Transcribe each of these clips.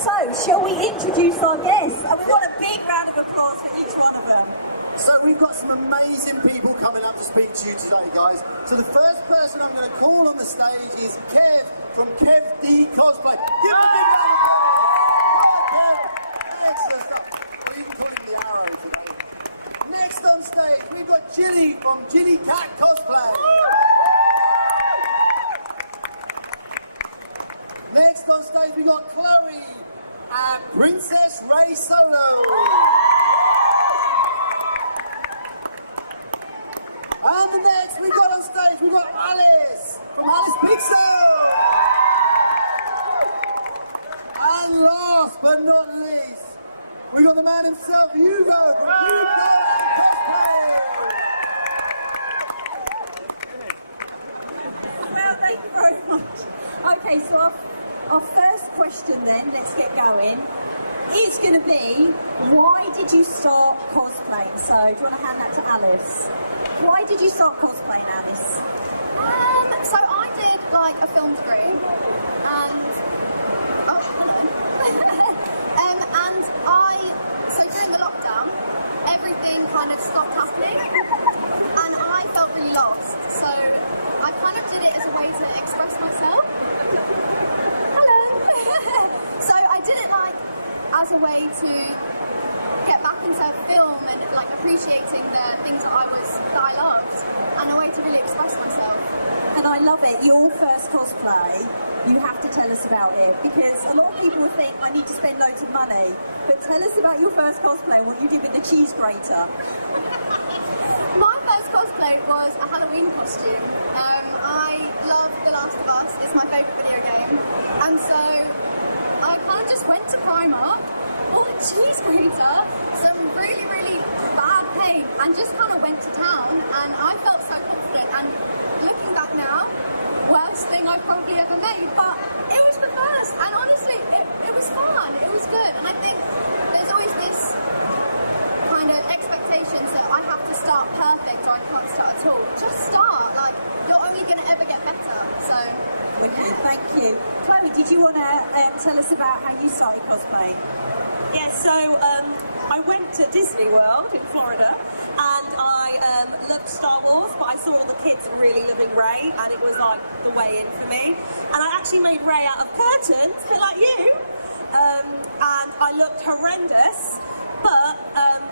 So, shall we introduce our guests? And we want a big round of applause for each one of them. So we've got some amazing people coming up to speak to you today, guys. So the first person I'm going to call on the stage is Kev from Kev D Cosplay. Give him a big round of applause. Kev. Excellent stuff. Or you can call him the Arrow today. Next on stage, we've got Ginny from Ginny Cat Cosplay. Next on stage, we've got Chloe and Princess Ray Solo. And the next we've got on stage, we've got Alice from Alice Pixel. And last but not least, we've got the man himself, Hugo from Hugo and Cosplay. Well, thank you very much. Okay, so our first question then, let's get going, is going to be, why did you start cosplaying? So, do you want to hand that to Alice? Why did you start cosplaying, Alice? So I did like a film degree, and so during the lockdown, everything kind of stopped happening, and I felt really lost. So I kind of did it as a way to express myself. Hello. So I did it like as a way to get back into film and like appreciating the things that I loved, and a way to really express myself. And I love it. Your first cosplay, you have to tell us about it, because a lot of people would think I need to spend loads of money, but tell us about your first cosplay and what you did with the cheese grater. My first cosplay was a Halloween costume. I love The Last of Us, it's my favourite video game, and so I kind of just went to Primark, bought a cheese grater, some really, really bad paint, and just kind of went to town, and I felt so confident. And looking back now, worst thing I've probably ever made, but it was the first, and honestly, it was fun, it was good. And I think there's always this kind of expectations that I have to start perfect or I can't start at all. Just start, like, you're only going to ever get better, so. Okay, thank you. Chloe, did you want to tell us about how you started cosplaying? Yeah, so I went to Disney World in Florida, and I loved Star Wars, but I saw all the kids really loving Rey, and it was like the way in for me. And I actually made Rey out of curtains, a bit like you, and I looked horrendous, but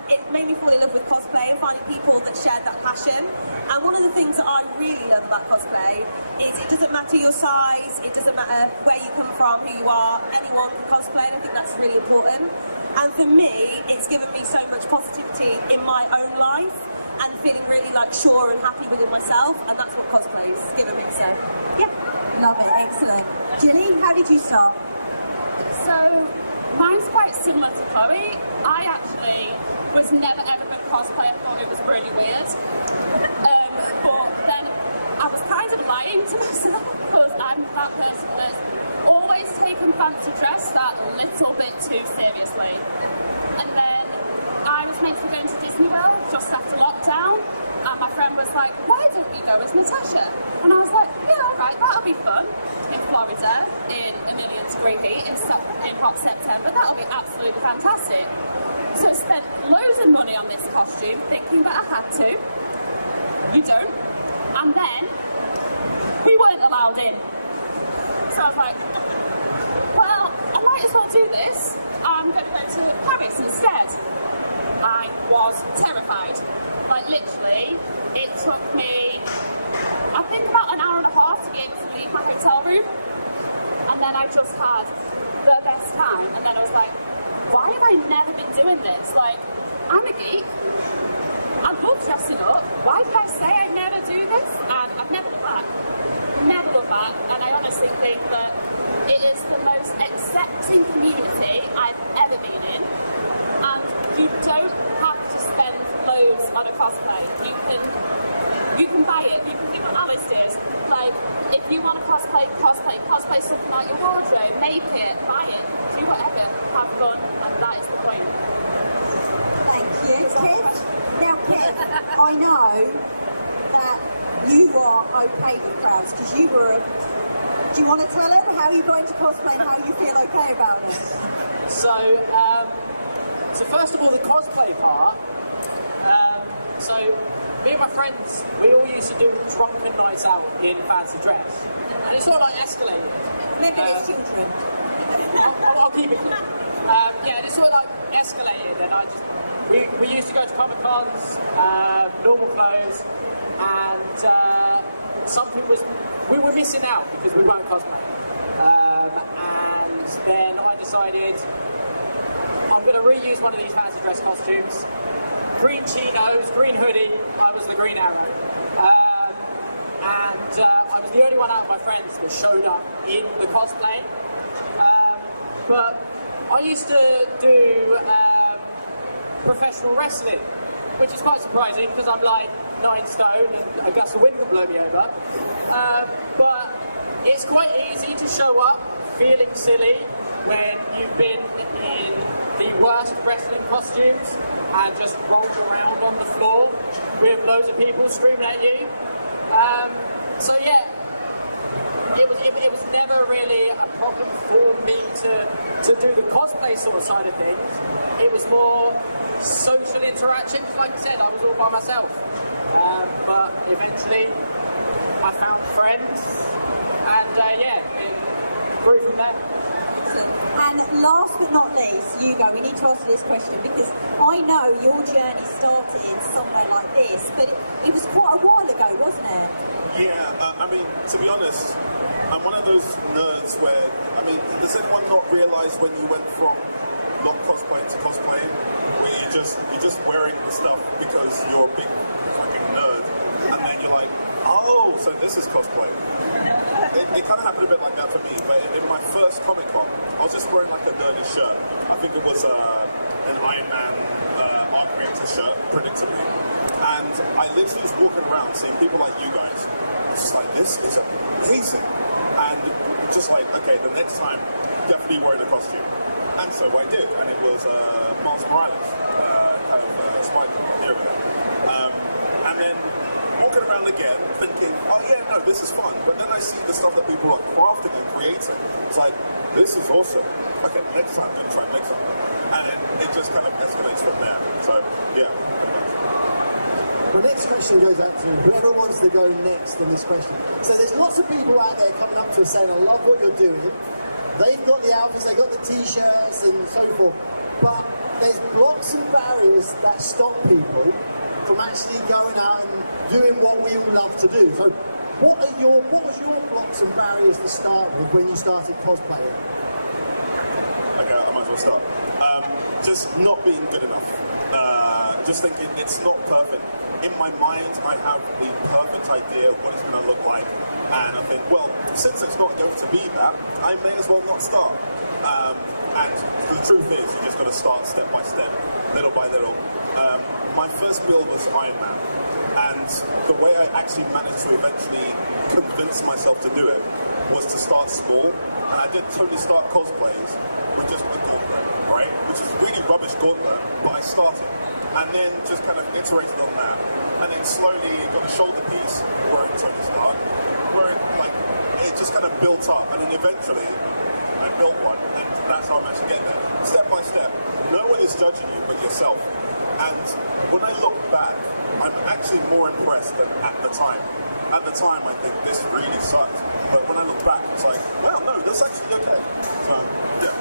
it made me fall in love with cosplay and finding people that shared that passion. And one of the things that I really love about cosplay is it doesn't matter your size, it doesn't matter where you come from, who you are, anyone can cosplay, and I think that's really important. And for me, it's given me so much positivity in my own life and feeling really like sure and happy within myself, and that's what cosplay has given me, so yeah. Love it, excellent. Ginny, how did you start? So, mine's quite similar to Chloe. I actually was never ever going to cosplay, I thought it was really weird. But then I was kind of lying to myself, because I'm that person that's always taken fancy dress that little bit too seriously. And then I was meant to be going to Disney World just after lockdown, and my friend was like, why don't you go as Natasha? And I was like, yeah, alright, that'll be fun. In Florida, in a million-degree heat, in hot September, that'll be absolutely fantastic. So I spent loads of money on this costume, thinking that I had to. You don't. And then, we weren't allowed in. So I was like, well, I might as well do this. I'm going to go to Paris instead. I was terrified. Like, literally, it took me, I think, about an hour and a half to get to leave my hotel room. And then I just had the best time. And then I was like, why have I never been doing this? Like, I'm a geek. I love dressing up. Why did I say I'd never do this? And I've never looked back. Never looked back. And I honestly think that it is the most accepting community I've ever been in. And you don't have to spend loads on a cosplay. You can buy it. You can do what Alice did. Like, if you want to cosplay something out your wardrobe, make it, buy it, do whatever, have fun, and that is the point. Thank you. Kev? Now, Kev, I know that you are okay with crowds, because you were. Do you want to tell them how you're going to cosplay and how you feel okay about it? So first of all, the cosplay part. So me and my friends, we all used to do drunken nights out in fancy dress, and it sort of like escalated. Maybe there's children. I'll keep it. Yeah, and it sort of like escalated, and we used to go to Comic Cons, normal clothes, and we were missing out because we weren't cosplaying. And then I decided I'm going to reuse one of these fancy dress costumes. Green chinos, green hoodie, I was the Green Arrow. And I was the only one out of my friends that showed up in the cosplay. But I used to do professional wrestling, which is quite surprising because I'm like 9 stone and a gust of wind would blow me over. But it's quite easy to show up feeling silly when you've been in the worst wrestling costumes and just rolled around on the floor with loads of people screaming at you. So yeah, it was never really a problem for me to do the cosplay sort of side of things. It was more social interactions. Like I said, I was all by myself. But eventually I found friends and yeah, it grew from there. And last but not least, Hugo, we need to ask you this question because I know your journey started somewhere like this, but it was quite a while ago, wasn't it? Yeah, I mean, to be honest, I'm one of those nerds where, I mean, does anyone not realise when you went from not cosplaying to cosplaying, where you're just wearing the stuff because you're a big fucking nerd, and then you're like, oh, so this is cosplay. It kind of happened a bit like that for me, but in my first Comic Con, I was just wearing like a nerdy shirt. I think it was an Iron Man art creator shirt, predictably. And I literally was walking around seeing people like you guys. I was just like, this is amazing. And just like, okay, the next time, definitely wearing a costume. And so I did, and it was Miles Morales, Spider-Man, here we go. And then walking around again, thinking, oh yeah, no, this is fun. But then I see the stuff that people are crafting and creating. It's like, this is awesome. Okay, next time, I'm going to try next time. And then it just kind of escalates from there. So, yeah. The next question goes out to whoever wants to go next on this question. So there's lots of people out there coming up to us saying, I love what you're doing. They've got the outfits, they've got the t-shirts and so forth. But there's blocks and barriers that stop people from actually going out and doing what we all love to do. So what was your blocks and barriers to start with when you started cosplaying? Okay, I might as well start. Just not being good enough. Just thinking it's not perfect. In my mind, I have the perfect idea of what it's going to look like. And I think, well, since it's not going to be that, I may as well not start. And the truth is, you just got to start step by step, little by little. My first build was Iron Man, and the way I actually managed to eventually convince myself to do it was to start small. And I did totally start cosplays with just the gauntlet, right? Which is really rubbish gauntlet, but I started. And then just kind of iterated on that. And then slowly got a shoulder piece, wearing Tony Stark, like, it just kind of built up. And then eventually, I built one, and that's how I managed to get there. Step by step. No one is judging you but yourself. And when I look back, I'm actually more impressed than at the time. At the time, I think this really sucked. But when I look back, it's like, wow, no, that's actually okay. So, yeah.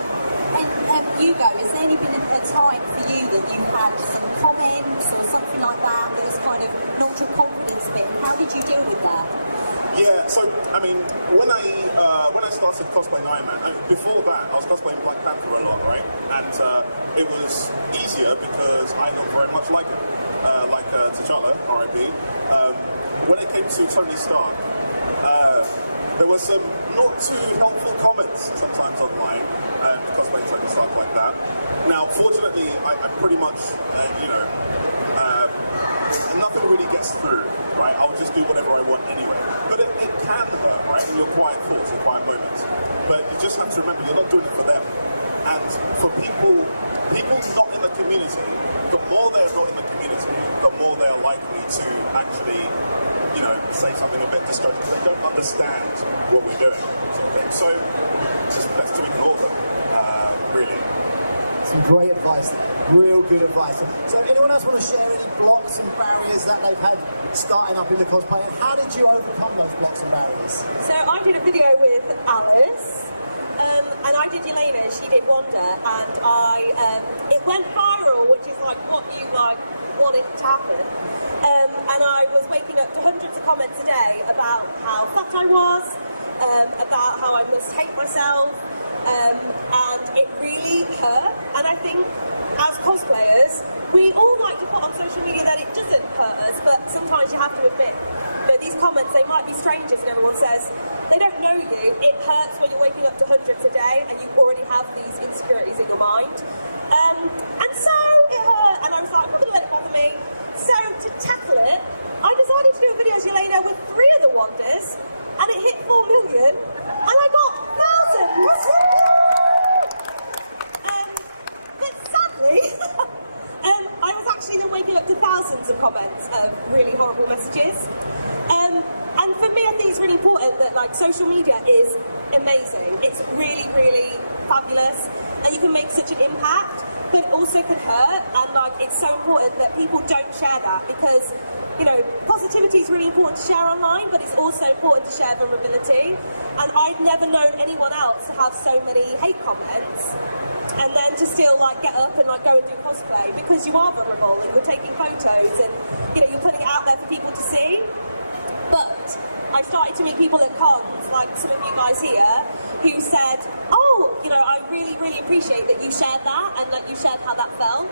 And Hugo, has there been a time for you that you had some comments or something like that that was kind of knocked your confidence a bit? And how did you deal with that? Yeah, so, I mean, when I started cosplaying Iron Man, I mean, before that, I was cosplaying Black Panther a lot, right? And it was easier because I look very much like him, like T'Challa, R.I.P. When it came to Tony Stark, there were some not too helpful comments sometimes online, cosplaying Tony Stark like that. Now, fortunately, I pretty much, nothing really gets through, right? I'll just do whatever I want anyway. But it can hurt, right? In your quiet thoughts and quiet moments. But you just have to remember, you're not doing it for them. And for people not in the community, the more they're not in the community, the more they're likely to actually, say something a bit distorted. They don't understand what we're doing. So it's best to ignore them, really. Some great advice, real good advice. So anyone else want to share any blocks and barriers that they've had starting up in the cosplay, and how did you overcome those blocks and barriers? So I did a video with Alice, and I did Elena, she did Wanda, and it went viral, which is like what you wanted to happen. And I was waking up to hundreds of comments a day about how fat I was, about how I must hate myself, and it really hurt. And I think as cosplayers, we all like to put on social media that it doesn't hurt us, but sometimes you have to admit that these comments, they might be strangers and everyone says, they don't know you. It hurts when you're waking up to hundreds a day and you already have these insecurities in your mind. And so it hurt, and I was like, I'm not going to let it bother me. So to tackle it, I decided to do a video as Yelena with 3 other Wandas, and it hit 4 million, and I got thousands. But sadly, I was actually then waking up to thousands of comments of really horrible messages. And for me, I think it's really important that like social media is amazing. It's really, really fabulous, and you can make such an impact, but it also can hurt, and like it's so important that people don't share that, because you know, positivity is really important to share online, but it's also important to share vulnerability. And I've never known anyone else to have so many hate comments and then to still like get up and like go and do cosplay, because you are vulnerable and you're taking photos and you know, you're putting it out there for people to see. But I started to meet people at cons, like some of you guys here, who said, oh, you know, I really, really appreciate that you shared that and that you shared how that felt.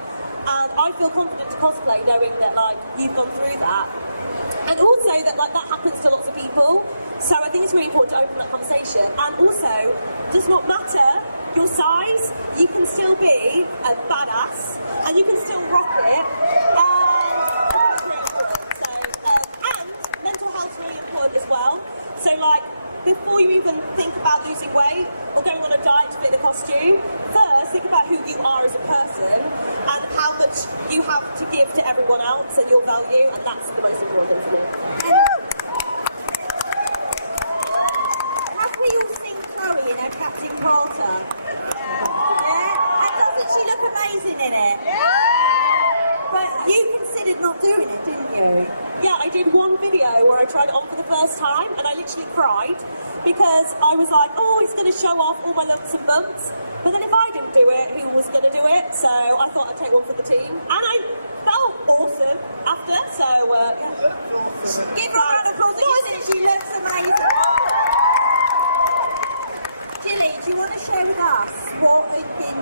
And I feel confident to cosplay knowing that like you've gone through that. And also that like that happens to lots of people. So I think it's really important to open that conversation. And also, it does not matter your size, you can still be a badass and you can still rock it. I think it's really important. So, and mental health's really important as well. So like, before you even think about losing weight or going on a diet to fit in a costume, first think about who you are as a person and how much you have to give to everyone else and your value, and that's the most important thing for me. Have we all seen Chloe in her Captain Carter? Yeah? And doesn't she look amazing in it? Yeah! But you considered not doing it, didn't you? Yeah, I did one video where I tried it on for the first time and I literally cried because I was like, oh, it's going to show off all my lumps and bumps. But then if I didn't do it, who was going to do it? So I thought I'd take one for the team. And I felt awesome after, so yeah. Give her a round of applause. You said she looks amazing. Gilly, do you want to share with us what has been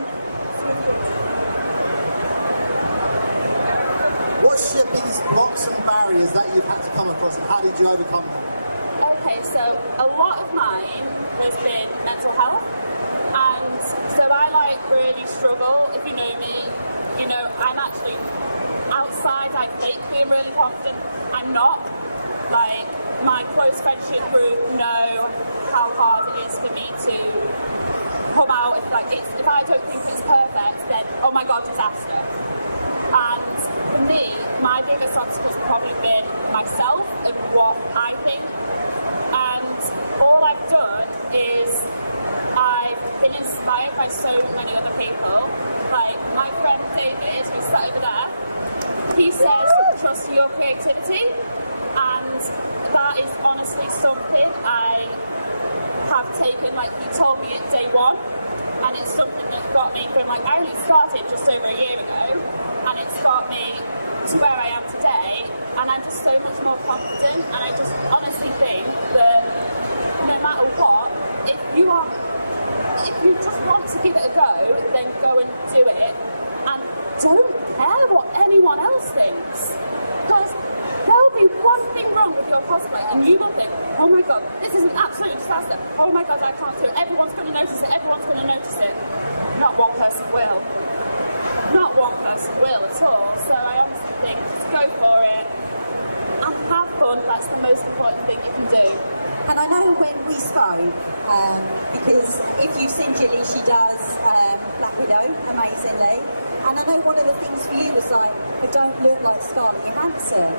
What's your biggest blocks and barriers that you've had to come across, and how did you overcome them? Okay, so a lot of mine has been mental health, and so I like really struggle. If you know me, you know I'm actually outside. I fake being really confident. I'm not. Like my close friendship group know how hard it is for me to come out. If I don't think it's perfect, then oh my god, disaster. And for me, my biggest obstacle's probably been myself and what I think. And all I've done is I've been inspired by so many other people. Like my friend David, who's sat over there, he says trust your creativity, and that is honestly something I have taken. Like he told me at day one, and it's something that got me from like I only started just over a year ago, and it's got me to where I am today, and I'm just so much more confident. And I just honestly think that no matter what, if you just want to give it a go, then go and do it, and don't care what anyone else thinks, because there'll be one thing wrong with your cosplay and you will think, oh my god, this is an absolute disaster, oh my god, I can't do it, everyone's going to notice it, everyone's going to notice it. Not one person will. Not one person will at all. So I honestly think just go for it and have fun. That's the most important thing you can do. And I know when we spoke, because if you've seen Gilly, she does Black Widow amazingly. And I know one of the things for you was like, but don't look like Scarlett Johansson.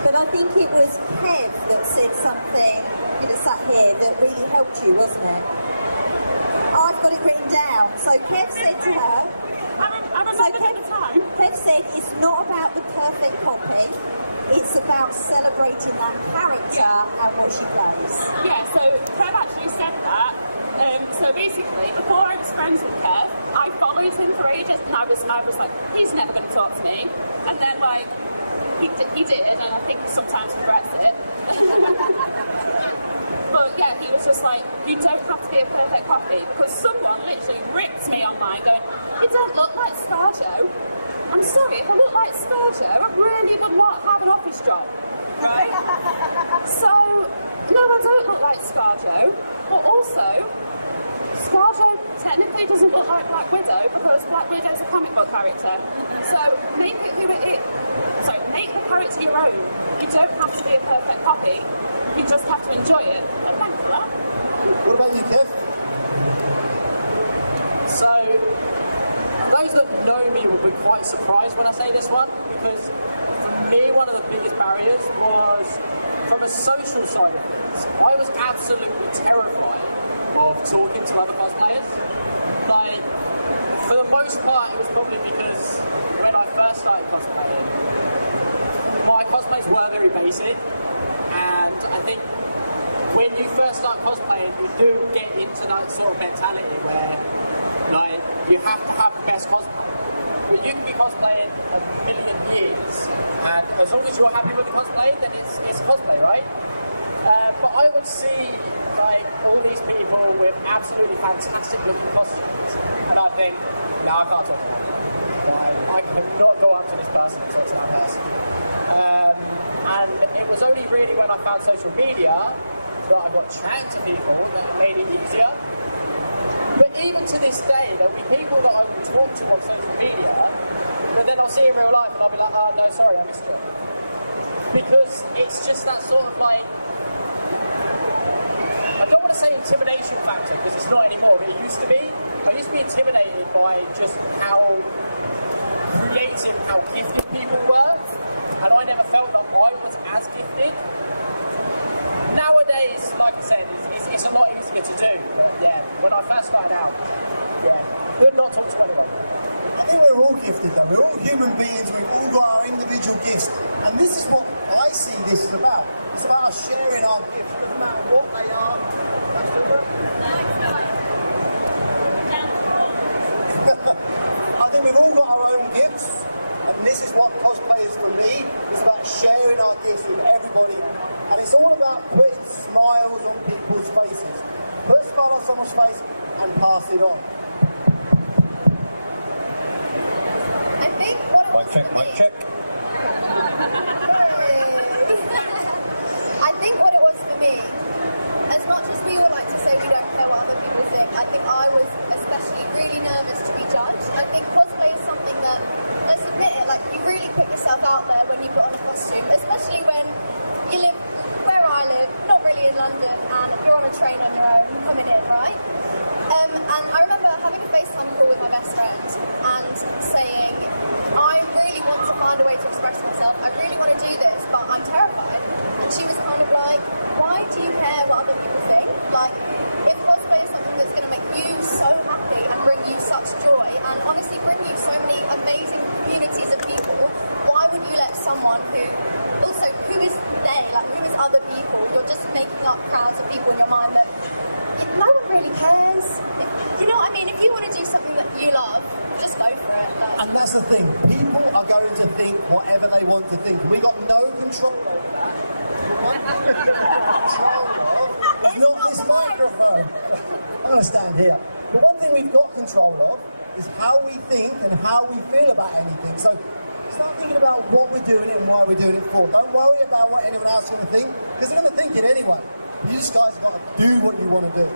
But I think it was Kev that said something, you know, sat here, that really helped you, wasn't it? I've got it written down. So Kev said to her, I remember at the time. Kev said it's not about the perfect copy, it's about celebrating our character and what she plays. Yeah, so Kev actually said that. So basically, before I was friends with Kev, I followed him for ages, and I was like, he's never going to talk to me. And then like, he did, and I think sometimes regrets it. But yeah, he was just like, you don't have to be a perfect copy, because someone literally ripped me online going, you don't look like ScarJo. I'm sorry, if I look like ScarJo, I really would not have an office job. Right? So, no, I don't look like ScarJo, but also, ScarJo technically doesn't look like Black Widow because Black Widow's a comic book character. So make it who it is. So make the character your own. You don't have to be a perfect copy. You just have to enjoy it. But thanks for that. What about you, Kev? So, those that know me will be quite surprised when I say this one, because for me, one of the biggest barriers was from a social side of things. I was absolutely terrified of talking to other cosplayers. Like, for the most part, it was probably because when I first started cosplaying, my cosplays were very basic, and I think when you first start cosplaying, you do get into that sort of mentality where, like, you have to have the best cosplay. But you can be cosplaying a million years, and as long as you're happy with the cosplay, then it's cosplay, right? But I would see like all these people with absolutely fantastic looking costumes, and I think, no, I can't talk to them. I cannot go up to this person and talk to that person. And it was only really when I found social media that I got chatting to people that made it easier. But even to this day, there'll be people that I will talk to on social media, but then I'll see in real life and I'll be like, oh no, sorry, I missed it. Because it's just that sort of like, I don't want to say intimidation factor, because it's not anymore, but it used to be. I used to be intimidated by just how creative, how gifted people were, and I never felt like I was as gifted. Nowadays, like I said, it's a lot easier to do, but yeah, when I first started out, yeah, could not talk to anyone. I think we're all gifted though, we're all human beings, we've all got our individual gifts, and this is what I see this is about. It's about us sharing our gifts, doesn't matter what they are. I think we've all got our own gifts, and this is what cosplay is for me. It's about sharing our gifts with everybody, and it's all about putting smiles on people's faces. Put a smile on someone's face and pass it on. I think what it was Mic check, mic check. I think what it was for me, as much as we all like to say we don't care what other people think, I think I was especially really nervous to be judged. I think cosplay is something that, let's admit it, like you really put yourself out there when you put on a costume, especially when you live where I live, not really in London, and you're on a train on your own, coming in, right? And I remember having a FaceTime call with my best friend and saying, I really want to find a way to express myself, I really want to do this, but I'm terrified. And she was kind of like, why do you care what other people think? Like, if cosplay is something that's going to make you so happy and bring you such joy, and honestly bring you so many amazing communities of people, why would you let someone who is they, like who is other people, you're just making up crowds of people in your mind that no one really cares. You know what I mean? If you want to do something that you love, just go for it. And that's the thing, people are going to think whatever they want to think. We got no control over that. The one thing we've got control of is not this microphone. I'm going to stand here. The one thing we've got control of is how we think and how we feel about anything. So start thinking about what we're doing it and why we're doing it for. Don't worry about what anyone else is going to think, because they're going to think it anyway. You just guys have got to do what you want to do.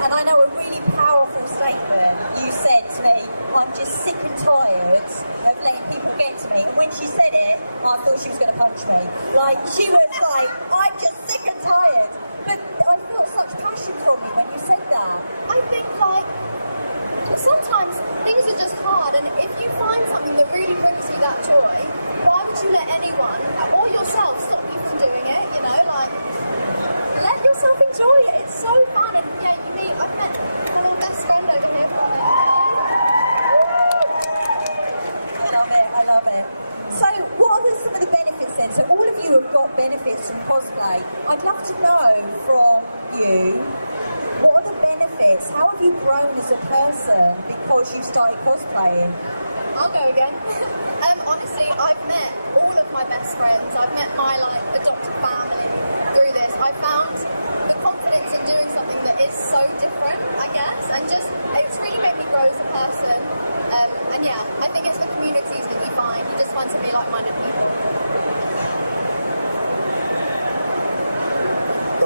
And I know a really powerful statement you said to me, I'm just sick and tired of letting people get to me. And when she said it, I thought she was going to punch me. Like, she was like, I'm just sick and tired. But I feel such passion from you when you said that. I think like, sometimes things are just hard, and if you find something that really brings you that joy, why would you let anyone, or yourself, stop you from doing it, you know, like, let yourself enjoy it, it's so fun, and yeah, I've met my little best friend over I'd love to know from you, what are the benefits? How have you grown as a person because you started cosplaying? I'll go again. Honestly, I've met all of my best friends. I've met my adopted family through this. I found the confidence in doing something that is so different, I guess, and just it's really made me grow as a person. And yeah, I think it's the communities that you find. You just find some really like-minded people.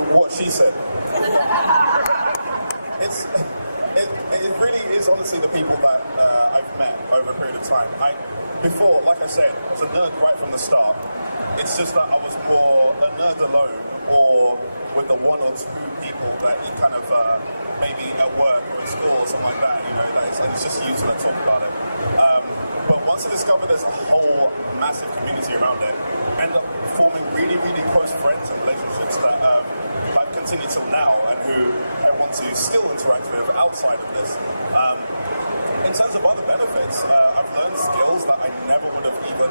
What she said. It really is honestly the people that I've met over a period of time. Before, like I said, I was a nerd right from the start. It's just that I was more a nerd alone or with the one or two people that you kind of maybe at work or at school or something like that, you know, it's just used to talk about it. But once I discovered there's a whole massive community around it, I ended up forming really, really close friends and relationships that I've continued till now and who I want to still interact with outside of this. In terms of other benefits, I've learned skills that I never would have even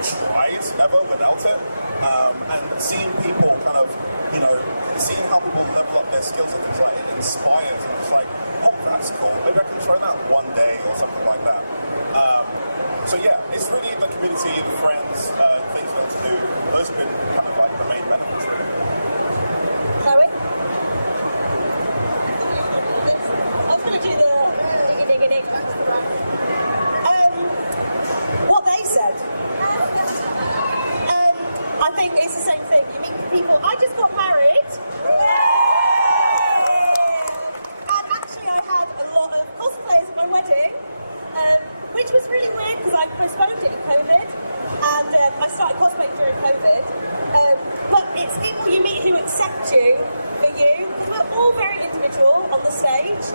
tried ever without it. And seeing people kind of, you know, seeing how people level up their skills and things like it inspires, and it's like, oh, that's cool. Maybe I can try that one day or something like that. So yeah, it's really the community, the friends, things you want to do. Those have been kind of like the main benefits. Chloe? I was going to do the what they said. I think it's the same thing. You meet people. I just got married. And actually I had a lot of cosplayers at my wedding, which was really weird because I postponed it in COVID. And I started cosplaying during COVID. But it's people you meet who accept you for you. We're all very individual on the stage.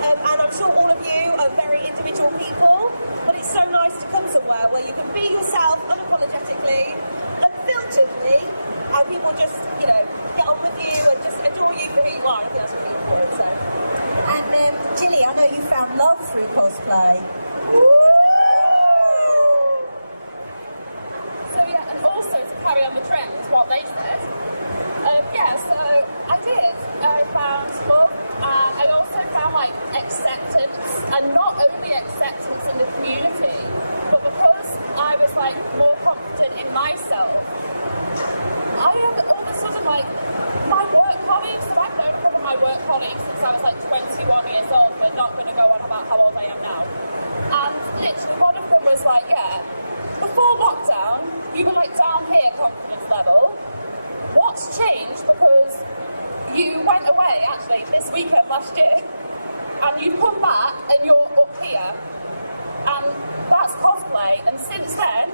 And I'm sure all of you are very individual people, but it's so nice to come somewhere where you can be yourself unapologetically, unfilteredly, and people just, you know, get on with you and just adore you for who you are. I think that's really important. So. And Jilly, I know you found love through cosplay. So yeah, and also to carry on the trend, what they said. Yeah, so I did. I found love. I also found like acceptance, and not only acceptance in the community, but because I was like more confident in myself. I all of a sudden like my work colleagues. So I've known some of my work colleagues since I was like 21 years old. We're not going to go on about how old I am now. And literally one of them was like, yeah, before lockdown, you were like down here confidence level. What's changed? Because you went away actually this weekend last year, and you've come back and you're up here, and that's cosplay. And since then,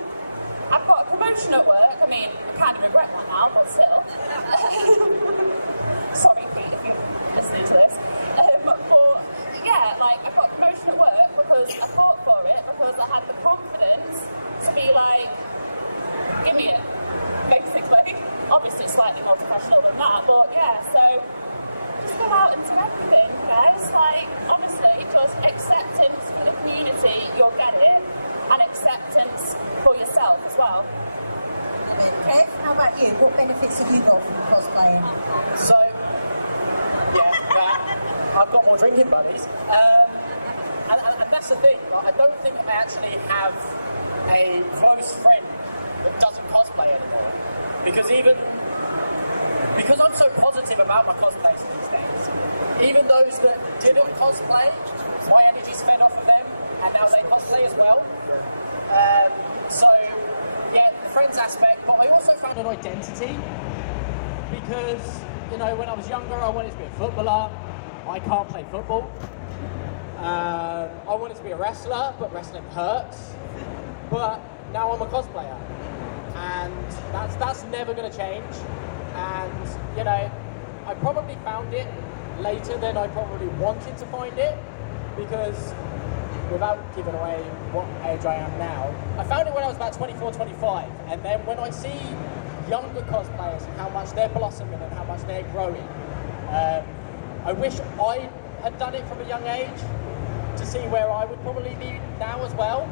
I've got a promotion at work. I mean, I kind of regret that now, but still. Sorry, Pete, if you're listening to this. But yeah, like I've got a promotion at work because I fought for it, because I had the confidence to be like, give me it, basically. Obviously slightly more professional than that, but yeah, so just go out and do everything, guys. Like, honestly, just acceptance for the community, you'll get it, and acceptance for yourself as well. Kev, how about you? What benefits have you got from cosplaying? So, yeah, I've got more drinking buddies. And that's the thing, like, I don't think I actually have a close friend that doesn't cosplay anymore. Because I'm so positive about my cosplays these days, even those that didn't cosplay, my energy's fed off of them, and now they cosplay as well. So, yeah, the friends aspect, but I also found an identity, because, you know, when I was younger, I wanted to be a footballer. I can't play football. I wanted to be a wrestler, but wrestling hurts. But now I'm a cosplayer. And that's never going to change. And, you know, I probably found it later than I probably wanted to find it, because without giving away what age I am now, I found it when I was about 24, 25. And then when I see younger cosplayers and how much they're blossoming and how much they're growing, I wish I had done it from a young age to see where I would probably be now as well.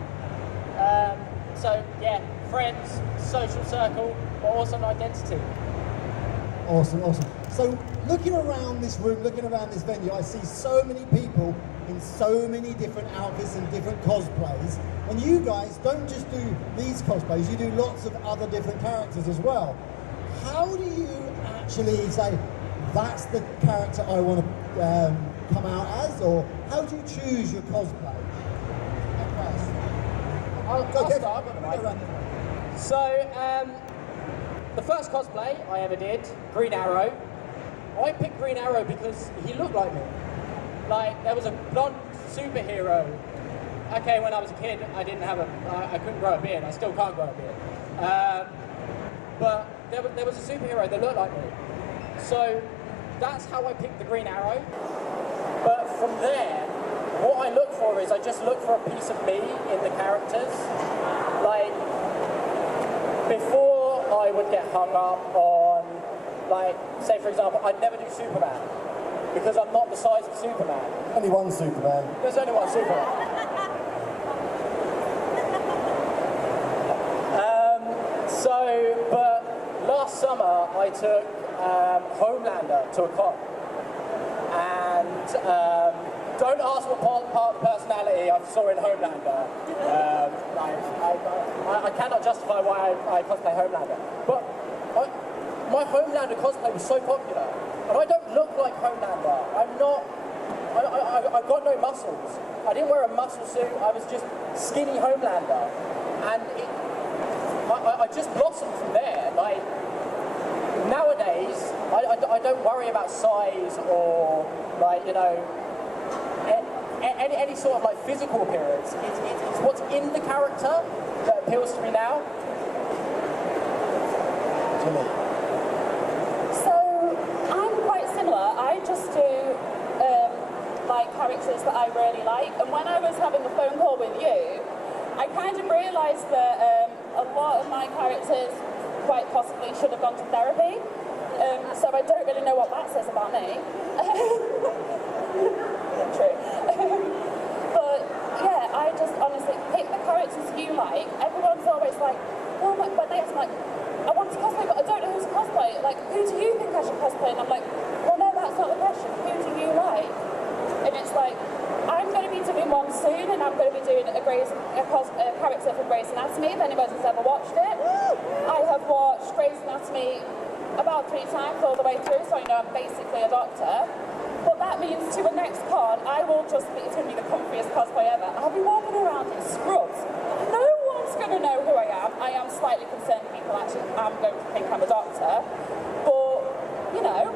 So yeah, friends, social circle, but also an identity. Awesome, awesome. So looking around this room, looking around this venue, I see so many people in so many different outfits and different cosplays. And you guys don't just do these cosplays, you do lots of other different characters as well. How do you actually say, that's the character I want to come out as? Or how do you choose your cosplay? I'll start. So, the first cosplay I ever did, Green Arrow. I picked Green Arrow because he looked like me. Like, there was a blonde superhero. Okay, when I was a kid, I couldn't grow a beard. I still can't grow a beard. But there was a superhero that looked like me. So that's how I picked the Green Arrow. But from there, what I look for is I just look for a piece of me in the characters. Like, before I would get hung up on, like, say for example, I'd never do Superman because I'm not the size of Superman. Only one Superman. There's only one Superman. But last summer I took Homelander to a con, and don't ask what part of personality I saw in Homelander. I cannot justify why I cosplay Homelander, but my Homelander cosplay was so popular, and I don't look like Homelander. I've got no muscles. I didn't wear a muscle suit. I was just skinny Homelander, and I just blossomed from there. Like, nowadays, I don't worry about size or, like, you know, any sort of like physical appearance. It's what's in the character that appeals to me now. So I'm quite similar. I just do like characters that I really like, and when I was having the phone call with you, I kind of realised that a lot of my characters quite possibly should have gone to therapy. So I don't really know what that says about me. True. But yeah, I just honestly pick the characters you like. Everyone's always like, oh my next, like, I want to cosplay, but I don't know who to cosplay. Like, who do you think I should cosplay? And I'm like, well, no, that's not the question. Who do you like? And it's like, I'm going to be doing one soon, and I'm going to be doing a character from Grey's Anatomy, if anybody's ever watched it. I have watched Grey's Anatomy about 3 times all the way through, so I know I'm basically a doctor. But that means to the next con, I will just be the comfiest cosplay ever. I'll be walking around in scrubs. No one's going to know who I am. I am slightly concerned people actually am going to think I'm a doctor. But, you know,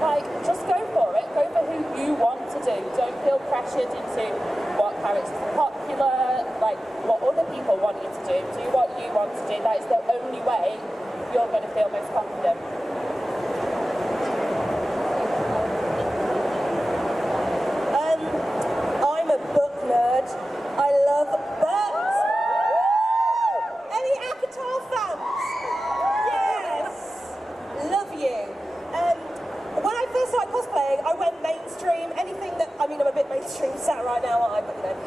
like, just go for it. Go for who you want to do. Don't feel pressured into what characters are popular, like what other people want you to do. Do what you want to do. That is the only way you're going to feel most confident. I'm a book nerd. I love books. Any Avatar fans? Yes. Love you. When I first started cosplaying, I went mainstream. Anything that, I mean, I'm a bit mainstream sat right now, aren't I? But, you know,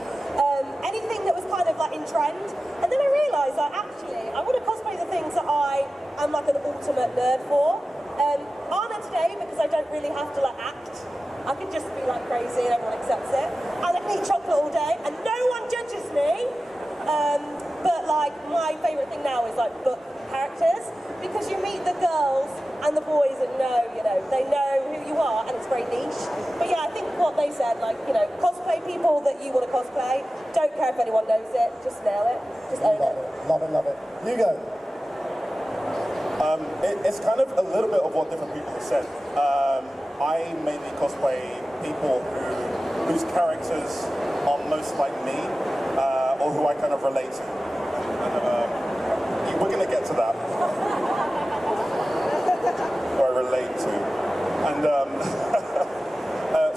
anything that was kind of like in trend. And then I realised that actually, I want to cosplay the things that I am like an ultimate nerd for. Armour today, because I don't really have to like act. I can just be like crazy and everyone accepts it. I eat chocolate all day and no one judges me. But like my favourite thing now is like book characters, because you meet the girls and the boys and you know, they know who you are, and it's very niche. But yeah, I think what they said, like, you know, cosplay people that you want to cosplay. Don't care if anyone knows it, just nail it, just own it. Love it, love it. You go. It's kind of a little bit of what different people have said. I mainly cosplay people whose characters are most like me, or who I kind of relate to. We're going to get to that. Who I relate to. And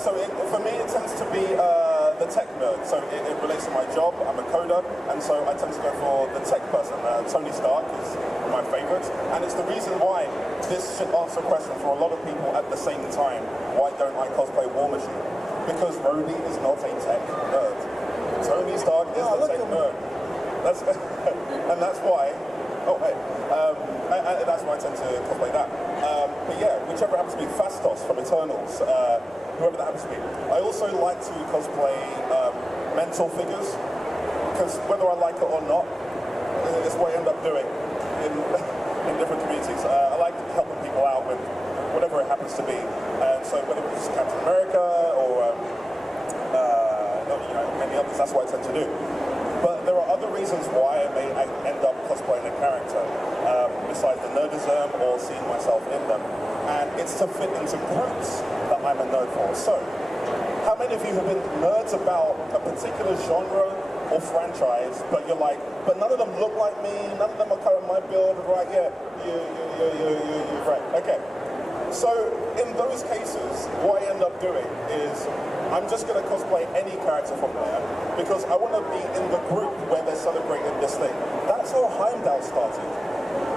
so for me, it tends to be the tech nerd. So it relates to my job. I'm a coder, and so I tend to go for the tech person. Tony Stark is my favourite, and it's the reason why this should answer questions for a lot of people at the same time. Why don't I cosplay War Machine? Because Rhodey is not a tech nerd. Tony Stark is a tech nerd. And that's why Oh, hey. And that's why I tend to cosplay that. But yeah, whichever happens to be Fastos from Eternals, whoever that happens to be. I also like to cosplay mental figures, because whether I like it or not, it's what I end up doing in different communities. I like helping people out with whatever it happens to be. And so whether it's Captain America or any others, that's what I tend to do. But there are other reasons why I may end up cosplaying a character, besides the nerdism or seeing myself in them. And it's to fit into groups that I'm a nerd for. So, how many of you have been nerds about a particular genre or franchise, but you're like, but none of them look like me, none of them are kind of my build, right? Yeah, right, okay. So, in those cases, what I end up doing is, I'm just going to cosplay any character from there, because I want to be in the group where they're celebrating this thing. That's how Heimdall started.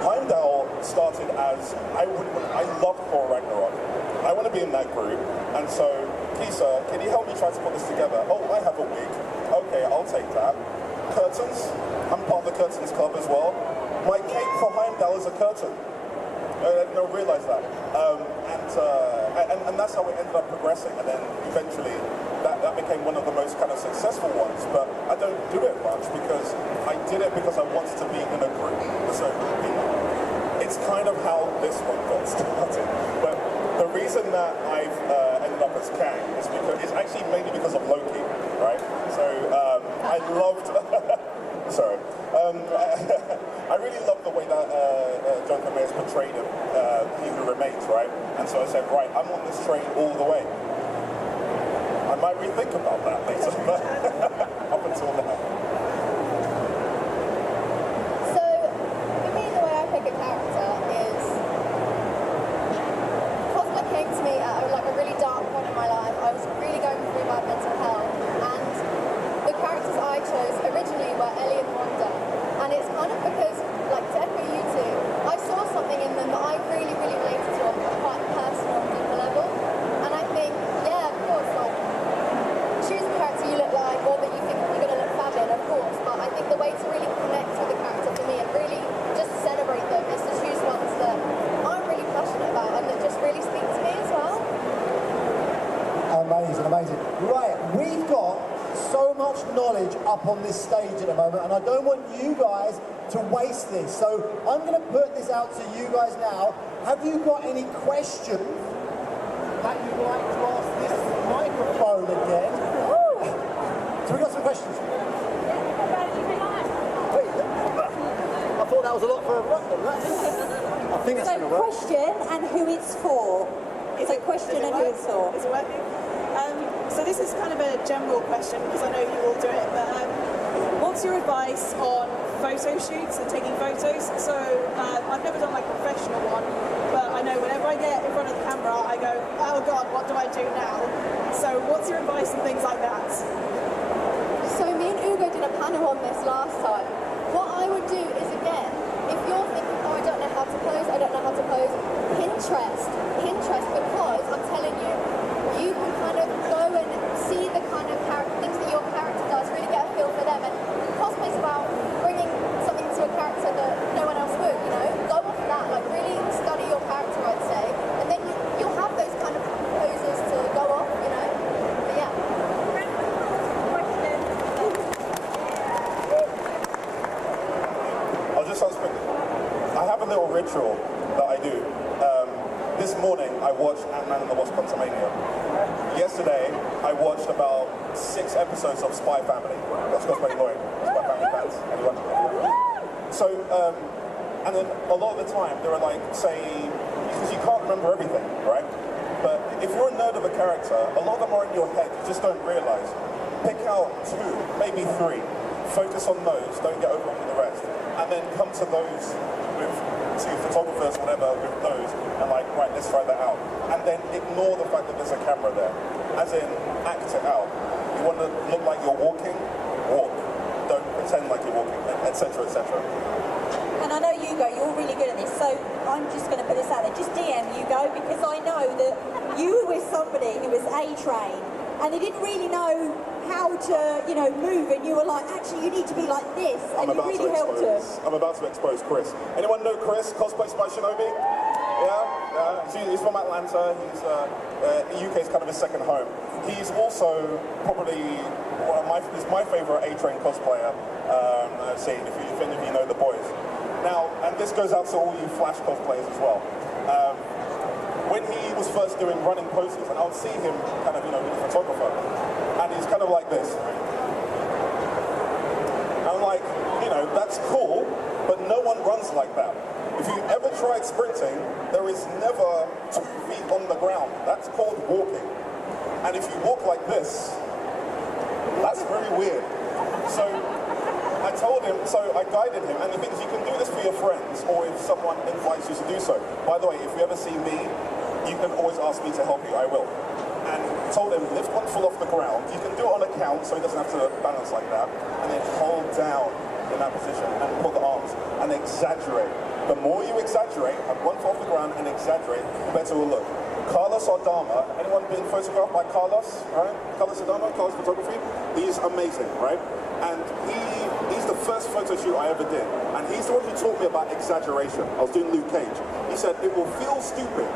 Heimdall started as, I love Thor Ragnarok. I want to be in that group, and so, please sir, can you help me try to put this together? Oh, I have a wig. Okay, I'll take that. Curtains, I'm part of the Curtains Club as well. My cape for Heimdall is a curtain. I didn't realize that. And that's how it ended up progressing, and then eventually that became one of the most kind of successful ones, but I don't do it much because I did it because I wanted to be in a group. So it's kind of how this one got started. But the reason that I've ended up as Kang is because it's actually mainly because of Loki, right? So I loved sorry. I really love the way that John Ramirez portrayed him, He Who Remains, right? And so I said, right, I'm on this train all the way. I might rethink about that later, but up until now. So, for me, the way I pick a character is, cosplay came to me at like a really dark point in my life. I was really going through my mental health, and the characters I chose originally were Ellie and Wanda. And it's kind of because, like, to echo you two, I saw something in them that I really, really related to on a quite personal and deeper level. And I think, yeah, of course, like, choose a character you look like, or that you think you're going to look fab in, of course. But I think the way to really connect with the character for me and really just celebrate them is to choose ones that I'm really passionate about and that just really speak to me as well. Amazing, amazing. Right, we've got so much knowledge up on this stage at the moment, and I don't want you guys to waste this. So I'm going to put this out to you guys now. Have you got any questions that you'd like to ask this microphone again? So we got some questions. Wait, I thought that was a lot for I think that's going to work. Question and who it's for. So question and who it's for. Is it working? So this is kind of a general question because I know you all do it, but what's your advice on photo shoots and taking photos? So I've never done like a professional one, but I know whenever I get in front of the camera, I go, oh God, what do I do now? So what's your advice and things like that? So me and Ugo did a panel on this last time. What I would do is, again, if you're thinking, oh, I don't know how to pose, Pinterest, because I'm telling you, you can kind of go and see the kind of things that your character does, really get a feel for them. And cosplay is about bringing something to a character that no one else would, you know? Go off that, like really study your character, I'd say. And then you'll have those kind of poses to go off, you know? But yeah. I'll just ask quickly. I have a little ritual that I do. This morning I watched Ant-Man and the Wasp: Quantumania. Yesterday I watched about 6 episodes of Spy Family. That's Cosplay Lloyd. Spy Family fans. Anyone? So, and then a lot of the time there are like, say, because you can't remember everything, right? But if you're a nerd of a character, a lot of them are in your head, you just don't realise. Pick out 2, maybe 3. Focus on those, don't get overwhelmed with the rest. And then come to those with 2 photographers, whatever, with those, and like, right, let's try that out. And then ignore the fact that there's a camera there. As in, act it out. You want to look like you're walking? Walk. Don't pretend like you're walking, etc., etc. And I know Hugo, you're really good at this, so I'm just going to put this out there. Just DM Hugo, because I know that you were with somebody who was A-trained, and he didn't really know how to, you know, move, and you were like, actually, you need to be like this, and you really helped him. I'm about to expose Chris. Anyone know Chris? Cosplay by Shinobi? Yeah. He's from Atlanta. He's UK is kind of his second home. He's also probably he's my favourite A-Train cosplayer scene. If any of you know the boys. Now, and this goes out to all you Flash cosplayers as well. When he was first doing running poses, and I would see him kind of, you know, being a photographer, and he's kind of like this. I'm like, you know, that's cool, but no one runs like that. If you've ever tried sprinting, there is never 2 feet on the ground. That's called walking. And if you walk like this, that's really weird. So I told him, so I guided him, and the thing is, you can do this for your friends, or if someone invites you to do so. By the way, if you ever see me, you can always ask me to help you, I will. And told him, lift one foot off the ground, you can do it on a count, so he doesn't have to balance like that, and then hold down in that position, and put the arms, and exaggerate. The more you exaggerate, and one foot off the ground, and exaggerate, the better it will look. Carlos Aldama, anyone being photographed by Carlos, right? Carlos Aldama, Carlos Photography, he's amazing, right? And he's the first photo shoot I ever did, and he's the one who taught me about exaggeration. I was doing Luke Cage. He said, it will feel stupid,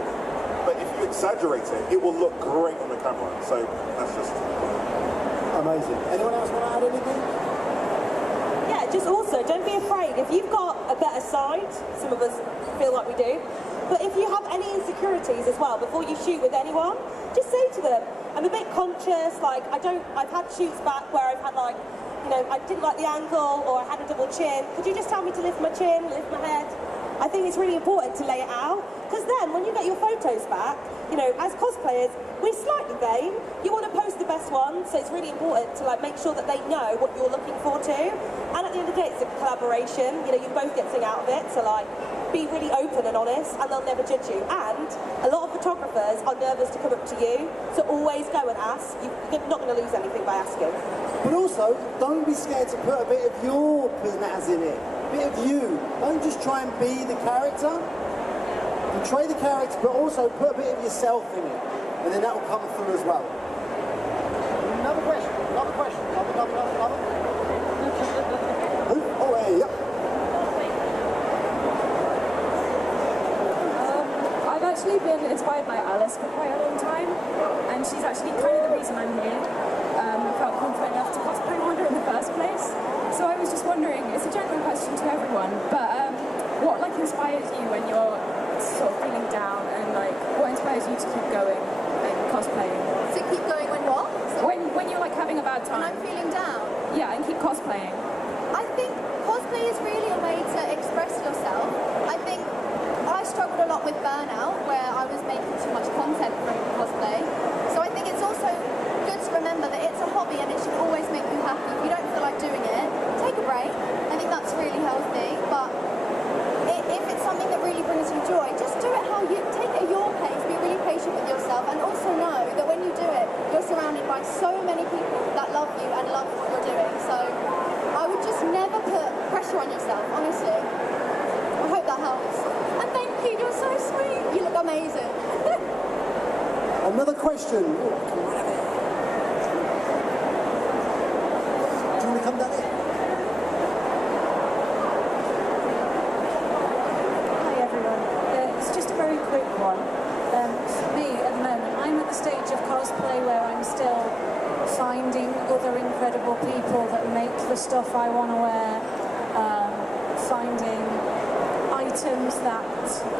but if you exaggerate it, it will look great on the camera. So that's just Amazing. Anyone else want to add anything? Yeah, just also, don't be afraid. If you've got a better side, some of us feel like we do, but if you have any insecurities as well, before you shoot with anyone, just say to them, I'm a bit conscious, like, I've had shoots back where I've had like, you know, I didn't like the angle, or I had a double chin. Could you just tell me to lift my chin, lift my head? I think it's really important to lay it out, because then when you get your photos back, you know, as cosplayers, we're slightly vain. You want to post the best one, so it's really important to like make sure that they know what you're looking for too. And at the end of the day, it's a collaboration. You know, you both get something out of it, so like, be really open and honest, and they'll never judge you. And a lot of photographers are nervous to come up to you, so always go and ask. You're not going to lose anything by asking. But also, don't be scared to put a bit of your pizzazz in it. A bit of you. Don't just try and be the character. Portray the character, but also put a bit of yourself in it. And then that will come through as well. Another question. Oh, hey, yep. I've actually been inspired by Alice for quite a long time, and she's actually kind of the reason I'm here. Felt confident enough to cosplay her in the first place. So I was just wondering, it's a general question to everyone, but what like inspires you when you're sort of feeling down, and like what inspires you to keep going and cosplaying? To keep going when what? When you're like having a bad When time. I'm feeling down. Yeah, and keep cosplaying. I think cosplay is really a way to express yourself. I think I struggled a lot with burnout, where I was making too much content for cosplay. So I think it's also good to remember that it's a hobby and it should always make you happy. If you don't feel like doing it, take a break. I think that's really healthy. But if it's something that really brings you joy, just do it how you take it at your pace. Be really patient with yourself, and also know that when you do it, you're surrounded by so many people that love you and love what you're doing. So I would just never put pressure on yourself, honestly. I hope that helps. And thank you, you're so sweet. You look amazing. Another question. Do you want to come back? Hi everyone. It's just a very quick one. For me, at the moment, I'm at the stage of cosplay where I'm still finding other incredible people that make the stuff I want to wear, finding items that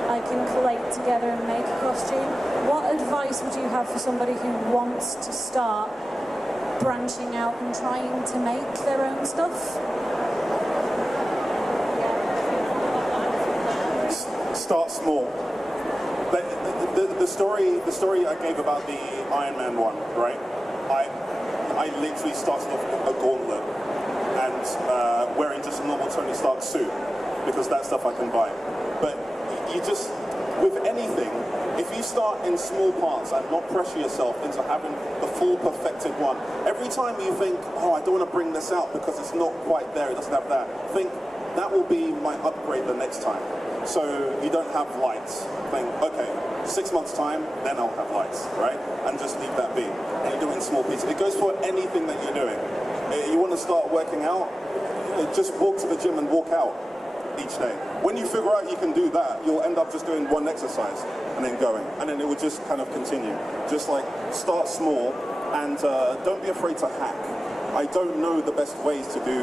I can collate together and make a costume. What advice would you have for somebody who wants to start branching out and trying to make their own stuff? start small. But the story I gave about the Iron Man one, right? I literally started off a gauntlet and wearing just a normal Tony Stark suit because that stuff I can buy. But you just, with anything, if you start in small parts and not pressure yourself into having the full perfected one, every time you think, oh, I don't want to bring this out because it's not quite there, it doesn't have that, think that will be my upgrade the next time. So you don't have lights. Then, okay, 6 months time, then I'll have lights, right? And just leave that be. And you do it in small pieces. It goes for anything that you're doing. You want to start working out, just walk to the gym and walk out each day. When you figure out you can do that, you'll end up just doing one exercise and then going. And then it will just kind of continue. Just like start small and don't be afraid to hack. I don't know the best ways to do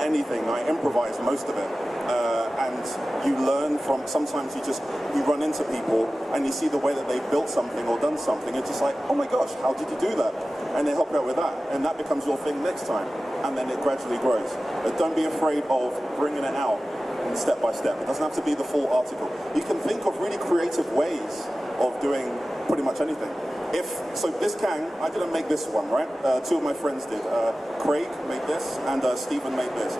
anything. I improvise most of it. And you learn from, sometimes you run into people and you see the way that they built something or done something. It's just like, oh my gosh, how did you do that? And they help you out with that. And that becomes your thing next time. And then it gradually grows. But don't be afraid of bringing it out step by step. It doesn't have to be the full article. You can think of really creative ways of doing pretty much anything. So this can, I didn't make this one, right? Two of my friends did. Craig made this and Stephen made this.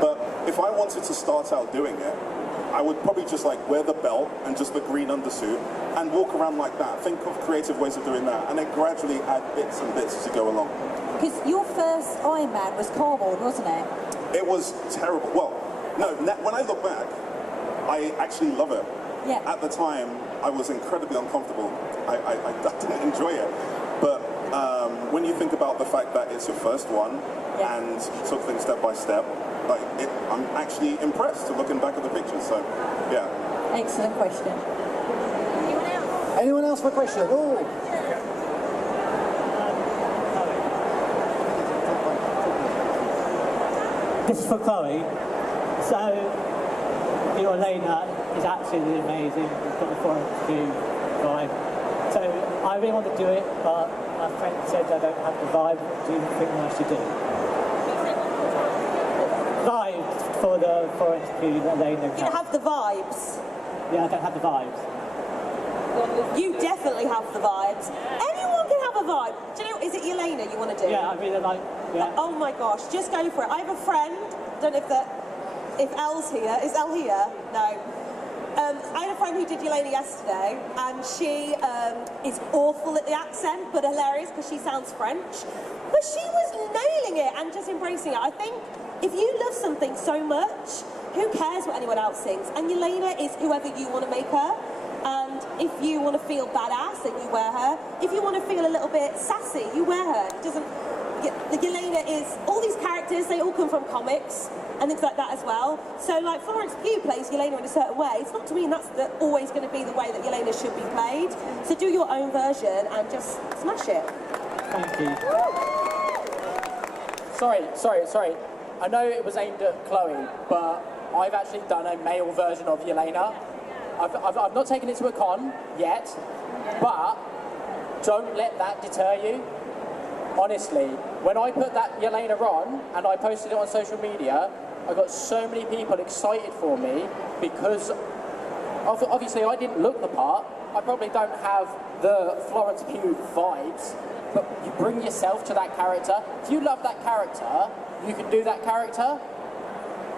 But if I wanted to start out doing it, I would probably just like wear the belt and just the green undersuit and walk around like that. Think of creative ways of doing that and then gradually add bits and bits as you go along. Because your first Iron Man was cardboard, wasn't it? It was terrible. Well, no, when I look back, I actually love it. Yeah. At the time, I was incredibly uncomfortable. I didn't enjoy it. But when you think about the fact that it's your first one and took things step by step, I'm actually impressed looking back at the pictures. So, yeah. Excellent question. Anyone else for a question? Oh. This is for Chloe. So, your Elena is absolutely amazing. It's got the vibe. So, I really want to do it, but my friend says I don't have the vibe. What do you think I should do? Vibe for the Elena. You don't have the vibes. Yeah, I don't have the vibes. You definitely have the vibes. Everyone can have a vibe. Do you know, is it Elena you want to do? Yeah, I really like, yeah. Oh my gosh, just go for it. I have a friend, I don't know if Elle's here. Is Elle here? No. I had a friend who did Yelena yesterday, and she is awful at the accent, but hilarious because she sounds French. But she was nailing it and just embracing it. I think if you love something so much, who cares what anyone else thinks? And Yelena is whoever you want to make her. And if you want to feel badass, then you wear her. If you want to feel a little bit sassy, you wear her. It doesn't. The Yelena is all these characters. They all come from comics and things like that as well. So, like Florence Pugh plays Yelena in a certain way. It's not to mean that's always going to be the way that Yelena should be played. So do your own version and just smash it. Thank you. Sorry. I know it was aimed at Chloe, but I've actually done a male version of Yelena. I've not taken it to a con yet, but don't let that deter you. Honestly, when I put that Yelena on and I posted it on social media, I got so many people excited for me because obviously I didn't look the part. I probably don't have the Florence Pugh vibes, but you bring yourself to that character. If you love that character, you can do that character.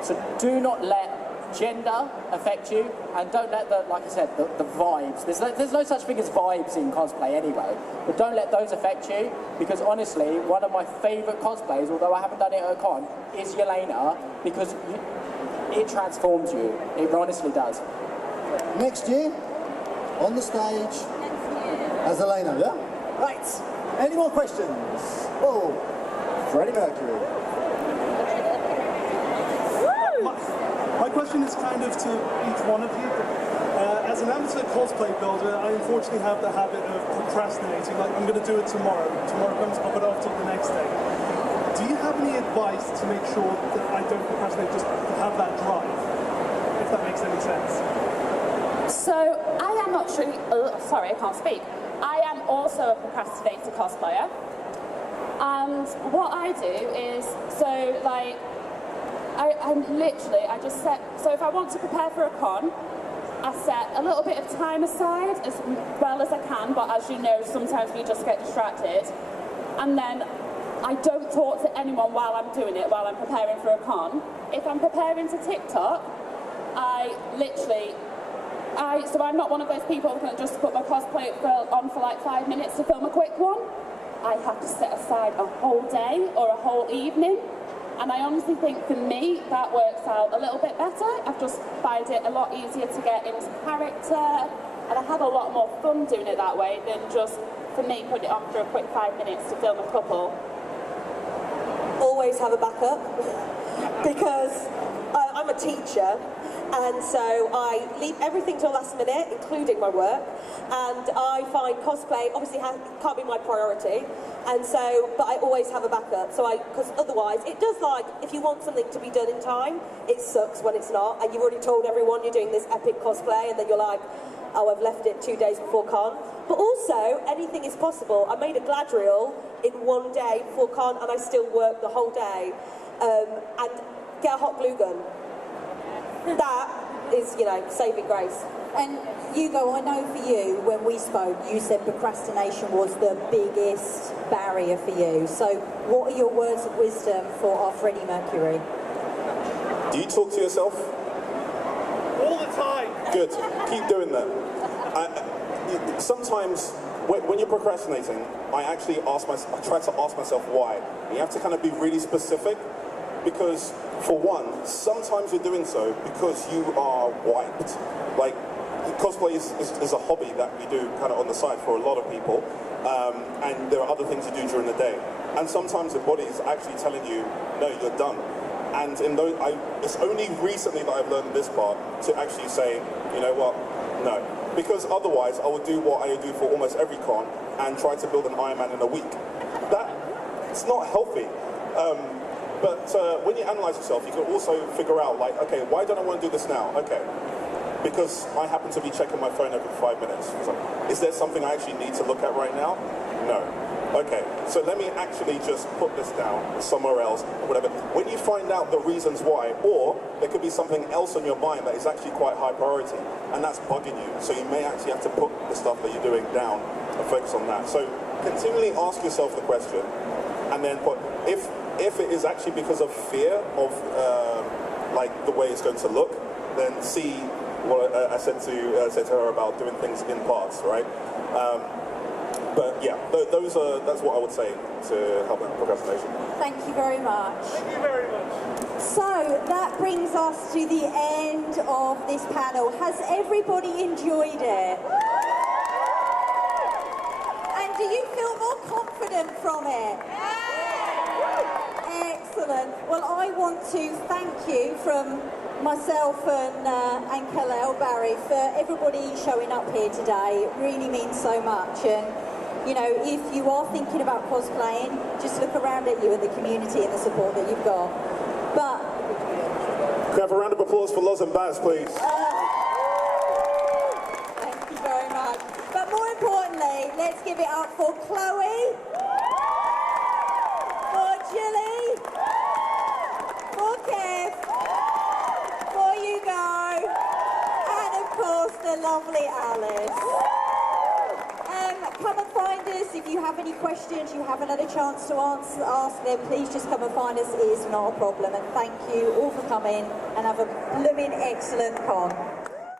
So do not let gender affect you, and don't let like I said, the vibes. There's no such thing as vibes in cosplay anyway, but don't let those affect you, because honestly, one of my favourite cosplays, although I haven't done it at a con, is Yelena, because it transforms you. It honestly does. Next year, on the stage, as Elena, yeah? Right. Any more questions? Oh, Freddie Mercury. My question is kind of to each one of you. As an amateur cosplay builder, I unfortunately have the habit of procrastinating. Like, I'm going to do it tomorrow. Tomorrow comes, I'll put it off till the next day. Do you have any advice to make sure that I don't procrastinate, just have that drive? If that makes any sense. So, I am actually, sorry, I can't speak. I am also a procrastinator cosplayer. And what I do is, so like, I just set, so if I want to prepare for a con, I set a little bit of time aside as well as I can, but as you know, sometimes we just get distracted. And then I don't talk to anyone while I'm doing it, while I'm preparing for a con. If I'm preparing to TikTok, so I'm not one of those people who can just put my cosplay on for like 5 minutes to film a quick one. I have to set aside a whole day or a whole evening And I honestly think for me that works out a little bit better. I've just found it a lot easier to get into character, and I have a lot more fun doing it that way than just, for me, put it on for a quick 5 minutes to film a couple. Always have a backup, because I'm a teacher, and so I leave everything till last minute, including my work, and I find cosplay obviously can't be my priority. And so, but I always have a backup, because otherwise, it does, like, if you want something to be done in time, it sucks when it's not, and you've already told everyone you're doing this epic cosplay, and then you're like, oh, I've left it 2 days before con. But also, anything is possible. I made a Gladriel in 1 day before con, and I still worked the whole day, and get a hot glue gun. That is, you know, saving grace. And Hugo, I know for you, when we spoke, you said procrastination was the biggest barrier for you. So what are your words of wisdom for our Freddie Mercury? Do you talk to yourself? All the time. Good. Keep doing that. Sometimes, when you're procrastinating, I try to ask myself why. You have to kind of be really specific, because for one, sometimes you're doing so because you are wiped. Like, cosplay is a hobby that you do kind of on the side for a lot of people, and there are other things you do during the day. And sometimes the body is actually telling you, no, you're done. And it's only recently that I've learned this part to actually say, you know what, no. Because otherwise I would do what I do for almost every con and try to build an Iron Man in a week. It's not healthy. But when you analyze yourself, you can also figure out, like, okay, why don't I want to do this now? Okay. Because I happen to be checking my phone every 5 minutes. So, is there something I actually need to look at right now? No. Okay, so let me actually just put this down somewhere else, or whatever. When you find out the reasons why, or there could be something else on your mind that is actually quite high priority, and that's bugging you. So you may actually have to put the stuff that you're doing down and focus on that. So continually ask yourself the question, and then put, if it is actually because of fear of like the way it's going to look, then see what I said to her about doing things in parts, right? But yeah, that's what I would say to help with procrastination. Thank you very much. Thank you very much. So that brings us to the end of this panel. Has everybody enjoyed it? And do you feel more confident from it? Excellent. Well, I want to thank you from myself and Kal, Barry, for everybody showing up here today. It really means so much. And you know, if you are thinking about cosplaying, just look around at you and the community and the support that you've got. But can I have a round of applause for Loz and Baz, please? Thank you very much. But more importantly, let's give it up for Chloe, for Jilly, for Kev, for Hugo, and of course the lovely Alice. Come and find us if you have any questions you haven't had a chance to ask them. Please just come and find us. It is not a problem. And thank you all for coming, and have a blooming excellent con.